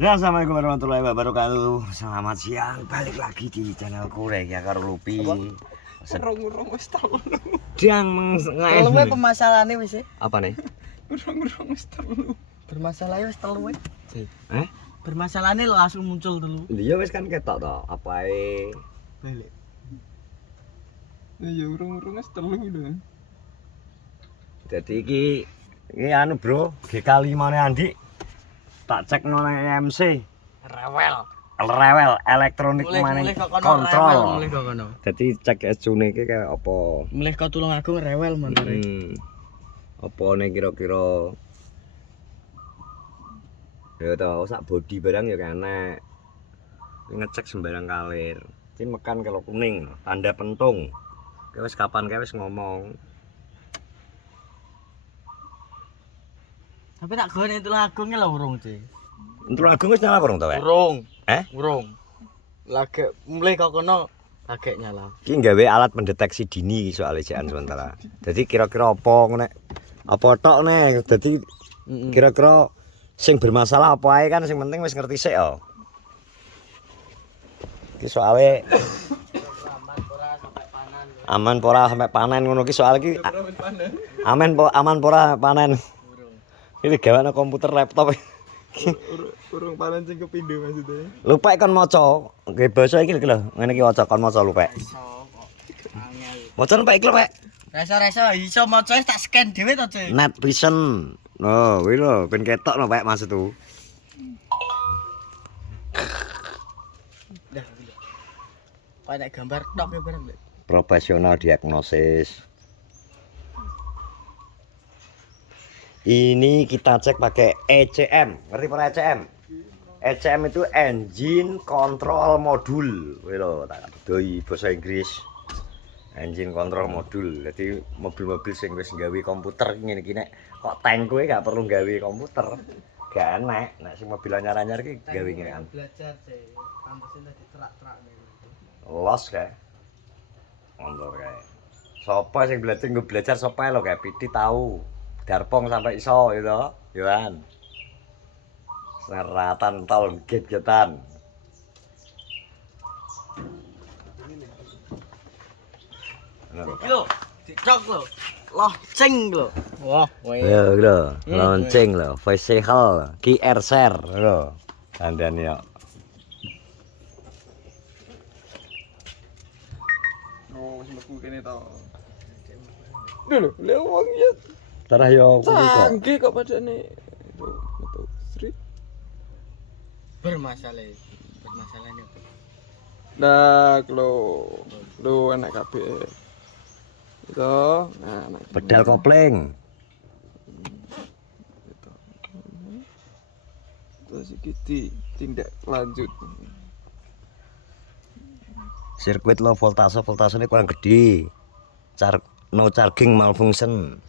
Ya, assalamualaikum warahmatullahi wabarakatuh. Selamat siang, balik lagi di channelku ya karo Lupi. Urung wis telu. Sedang Telu permasalahannya wis. Apa nih? Urung wis telu. Bermasalahnya wis telu wis. Eh? Permasalahannya langsung muncul dulu. Iya wis kan ketok to, apae. Balik. Ya urung wis telu lho. Jadi iki anu bro, GK5 ne Andi. Tak cek nang MC. Rewel elektronik maning kontrol. Mulih kok kono. Jadi cek SU-ne iki kayak apa? Mulih kok tulung aku rewel mantare. Apa nih kira-kira? Ya tau sak body barang ya kena. Ngecek sembarang kalir. Cin mekan kalau kuning, tanda pentung. Wis kapan wis ngomong. Tapi tak gone itu lagungnya lho urung, Ci. Untuk lagu wis nyala urung to, Wek? Urung. Eh? Urung. Lagi mulih kok kono lagi nyala. Iki gawe alat pendeteksi dini soal ejaan sementara. Jadi kira-kira apa nek apa tok nek. Jadi kira-kira sing bermasalah apa ae kan sing penting wis ngerti sik ya. Iki soalnya aman pora sampai panen ngono ki soal iki aman pora panen. Ini gawane komputer laptop. Urung panen sing kepindho maksudnya. Lupa kon maca. Nggih basa iki lho. Ngene iki waca kon maca lupa. Iso kok. Angel. Maca lupa iki lho, Pak. Reso-reso iso maca tak scan dhewe to, Ci. Net vision. Oh, kuwi lho, ben ketok lho, Pak, maksud tuh. Dah. Pak nek gambar tok ya bareng, Lek. Profesional diagnosis. Ini kita cek pakai ECM, ngerti apa ECM? ECM itu engine control module, wih lo, tak doi bahasa Inggris. Engine control module, jadi mobil-mobil sing wis nggawe komputer ngene iki nek kok tank kowe gak perlu nggawe komputer. Gak enak, nek sing mobil anyar-anyar iki gawe ngene kan. Belajar sih, kampusin tadi terak-terak Los kae. Mondor kae. Sopo sing belajar sapa lho kae Piti tahu. Darpong sampai iso gitu, Yohan. Seratan tol gegetan. Yo, dicok lo. Lonceng lo. Wah, Yo lho, lonceng lho, vehicle, QR share lho. Kandhane yo. Oh, wis metu kene to. Lho, lek wong ya Tarah yo canggih kok padane. Metu Sri. bermasalah ini. Dak lo enak kabeh. Itu, nah, enak. pedal kopling. Terus iki tindak lanjut. Sirkuit low voltasenya kurang gede. No charging malfunction.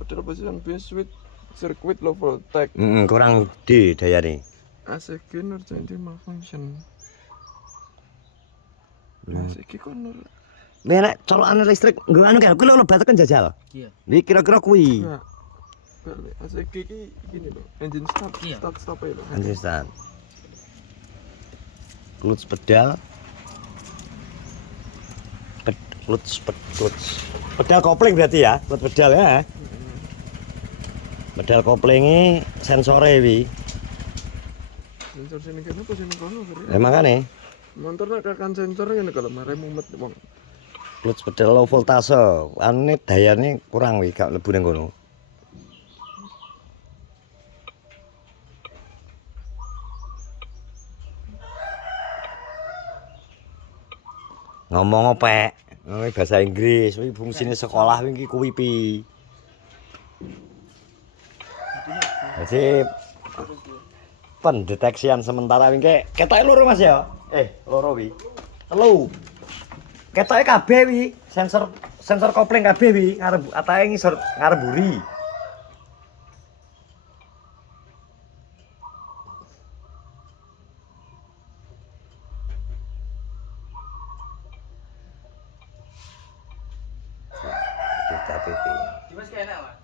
Padahal position base with circuit low voltage. Kurang gede dayane. ACG nurjane malfunction. Nah. ACG kok nur. Nek colokan listrik nggo anu kae kuwi lho lebatekan jajal. Iya. Iki kira-kira kuwi. Nah. Balik ACG iki gini lho, engine start, Iya. stop ya lho. Anjir start. Clutch pedal. Clutch. Pedal kopling berarti ya, clutch pedal ya. Pedal koplinge sensore wi. Sensor sini kene apa sini kono kere. Makane Motor nek kakan sensor ngene kalau mare mumet wong. clutch pedal low voltase, anune dayane kurang wi gak mlebu ning kono. Ngomong opek, ngomong bahasa Inggris, kuwi fungsine sekolah iki kuwi pi. Jadi pendeteksian sementara iki ketoke loro Mas ya. Loro wi. Telu. Ketoke kabeh wi, sensor kopling kabeh wi, ngarep atahe ngisor ngarep mburi. RPT. Dimas kena Mas.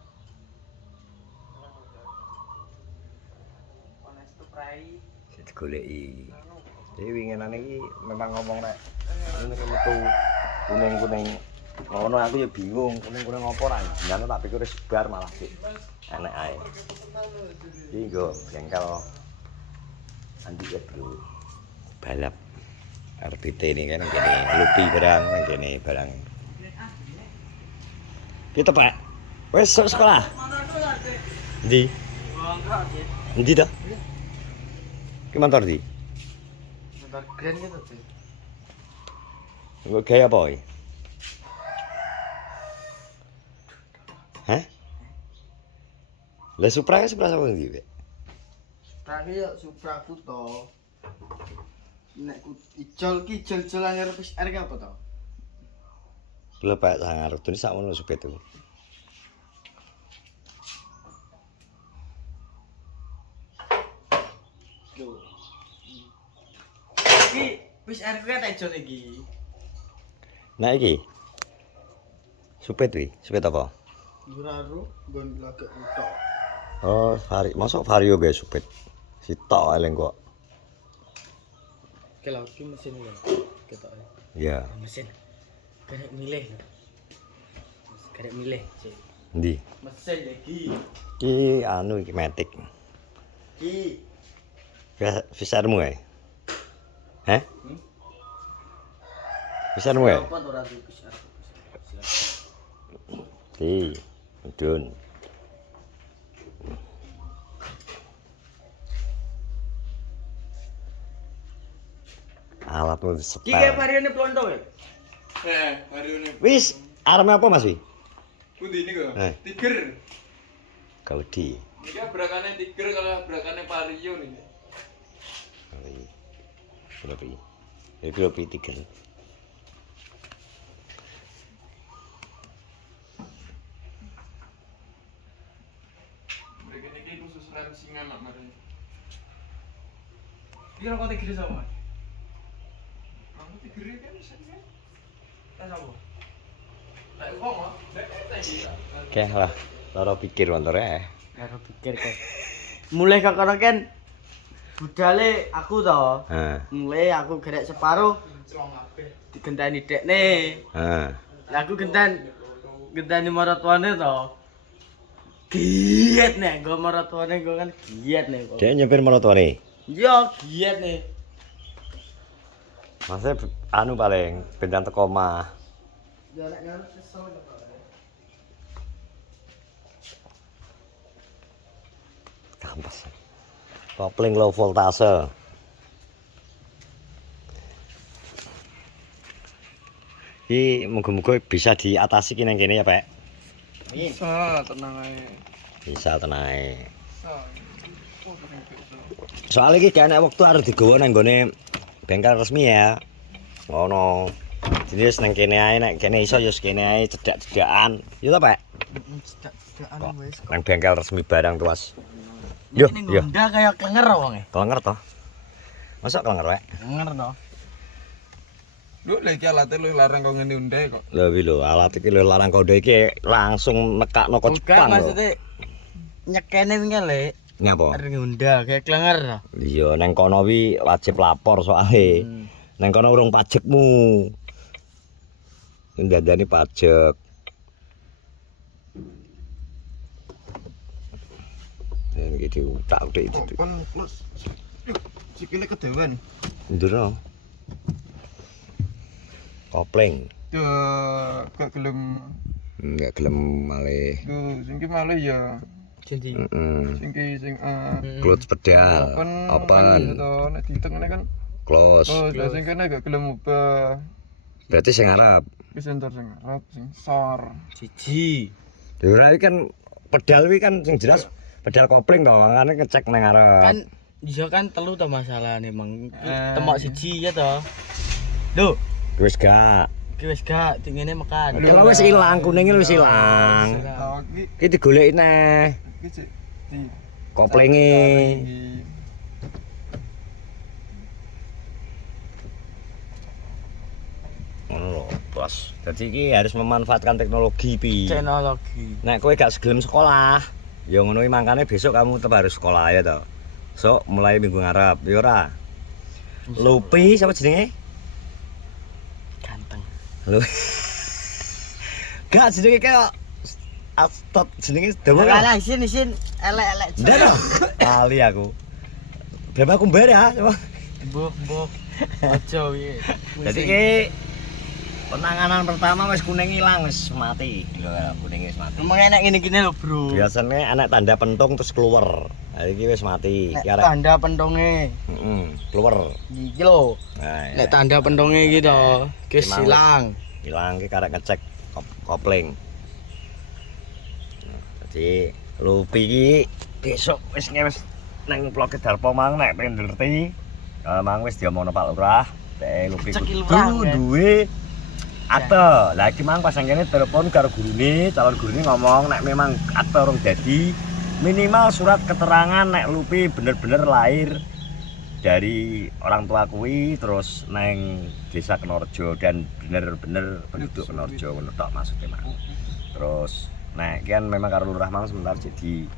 Ones to prai. Digoleki. Jadi winginan iki memang ngomong rek. Ini metu kuning-kuning. Ngono aku ya bingung, kuning-kuning ngopo ra. Jenenge tak pikir wis bar malah sik. Enek ae. Iki nggo bengkel andi ya, Bro. Balap RPT ini kan kene lupi barang kene barang. Piye Pak? Wes sekolah. Ndi? Ndi ta? Ki motor ndi? Motor grand gitu sih. Engko gaya apa iki? Hah? Lah Supra sapa ndi, Pak? Supra ki yo Supra ku to. Nek ku ijol ki ijol-ijol anyar wis arek apa to? Lha Pak sangar dene sakmono supet itu. Lho. Iki wis arek ku ta ijol iki. Nah iki. Supet kuwi, supet apa? Ora ro nggon lagek utok. Oh, masuk vario guys supet. Sitok eleng kok. Kalau ki mesin lho. Ketok. Iya. Mesin. Karek milih. Karek milih, Cik. Ndi? Mesin iki. Iki anu iki Matic. Ki. Visarmu ae. Hah? Visarmu ae? Apa ora wis arek. Di, mudun. Alatmu Ki setel. kaya variane plonto kowe. hari ini. Wis, arep apa Mas wi? Pundi ini kok? Eh. Tiger. Gaudi. Ini berakannya Tiger kalau berakannya Vario nih. Berapa ini? Ya berapa tiga. Mereka ini khusus rem singa mak mari. Iki kok Tiger sama? Kamu Tiger kan singa. Tas apa? Lah kok mah? Tadi. Oke lah, lara pikir motornya. Karo pikir kok. Mulai kok kono kan budale aku to. Heeh. Mulai aku gerek separuh digenteni dekne. Heeh. Lah aku genteni maratuane to. Giat nek nggo maratuane nggo kan giat nek kok. Dia nyempir merotone. Iya, giat nek. Masnya anu paling bentang teko omah. Ya nek ngarep kesel kok. Kampus. Kopling low voltase. Iki muga-muga bisa diatasi ki nang kene ya, Pak. Bisa, tenang aja. Bisa tenang ae. Bisa. Oh, tenang bisa. Soalnya iki gak enak wektu harus digawa nang gone bengkel resmi ya. Ngono. Jenis nang kene ae nek kene iso ya kene ae cedak-cedakan. Ya ta, Pak? Cedak-cedakan wis. Nang bengkel resmi barang tuas. Yo, Ning yo. Honda kaya klenger wonge. Kelenger to. Masa kelenger, Pak? Klenger to. Lu lagi alatnya lu larang kau ngene unde kok. Lho wi lho, alat iki lho larang kode iki langsung nekakno kok Jepang lho. Maksudnya nyekene wingi lek Nyapa? arep Honda kayak klenger to. Iya, nang kono wi wajib lapor soalé. Nang kono urung pajakmu. Ndandani pajak. Yen iki diutak-utak itu. Kon plus. Sikile kedewan. Nduro. Kopling. Tuh, gak gelem. Enggak gelem malih. Tuh, singki malah ya. Jadi Heeh. Singki sing Clutch pedal, open, nek ditengene kan. close. Oh, sing kene gak gelem ubah. Berarti sing ngarep. Ki sensor sing ngarep, sing sor. siji. Ora iki kan pedal wi kan sing jelas pedal kopling to, makane ngecek nang ngarep. Kan iya kan telu to masalahane Mang. Temok siji ya to. Lho, Wis gak. iki wis gak dingene mekan. Kalau wis ilang kuninge wis ilang. Oh, Iki digoleki neh iki cek di koplinge. Ngono lho. plus. Jadi iki harus memanfaatkan teknologi pi. Teknologi. Nek kowe gak segelem sekolah, ya ngono iki mangkane besok kamu tetap harus sekolah ya toh. So, mulai minggu ngarep, ya ora. Lupi siapa jenenge? Ganteng. Lu. Gak jenenge kayak Astot jenenge dawa. Alah isin elek-elek. Ndak toh. Kali aku. Berapa aku bayar ya? Mbok. Aja piye. Jadi ki penanganan pertama wis kuning ilang wis mati. Lho kuning wis mati. Emang enak gini-gini lho, Bro. Biasanya anak tanda pentung terus keluar. Nah, iki wis mati. Nek Iki arek tanda pentonge. keluar. Iki lho. Nah, Nek tanda pentonge iki to, wis Emang ilang. Ilang ki karek ngecek kopling. Nah, jadi lupi iki besok wis nang Ploket Darpo mang nek pengen ngerti. Mang wis diomongno Pak Lurah, teh lupi Cek kudu lurah, ya. duwe akte. Lah iki mang pas kene telepon karo gurune, calon gurune ngomong nek memang akte urung dadi, minimal surat keterangan nek lupi bener-bener lahir dari orang tua kuwi terus neng desa Kenorjo dan bener-bener penduduk Kenorjo ngono tok maksudnya mang. Terus nek kan memang karo lurah mang sebentar jadi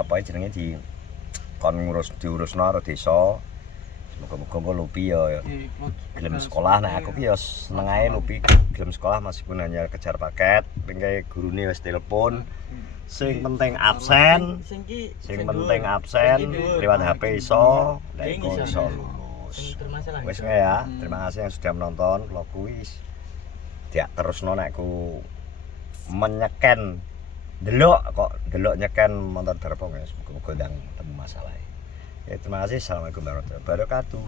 apa jenenge di kon diurusno karo desa. Muga-muga lupi ya gelem sekolah nek aku ki ya seneng ae lupi gelem sekolah meskipun hanya kejar paket, pengke gurune wis telepon. Sing penting absen. Sing penting absen lewat HP iso, nek iku iso lulus. Wis ya, terima kasih yang sudah menonton vlog kuis. Diak terusno nek ku menyeken delok nyeken motor Darpo guys. Muga-muga ndang temu masalah. Ya, terima kasih. Assalamualaikum warahmatullahi wabarakatuh.